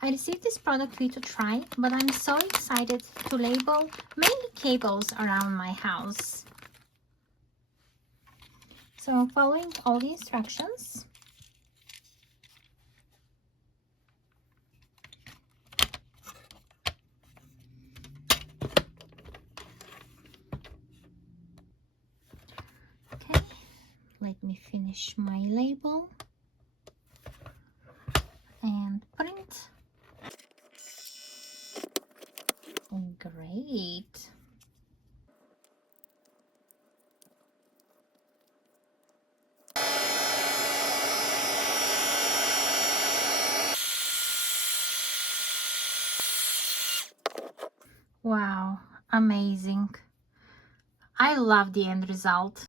I received this product for you to try, but I'm so excited to label mainly cables around my house. So following all the instructions. Okay, let me finish my label and print. Great. Wow, amazing. I love the end result.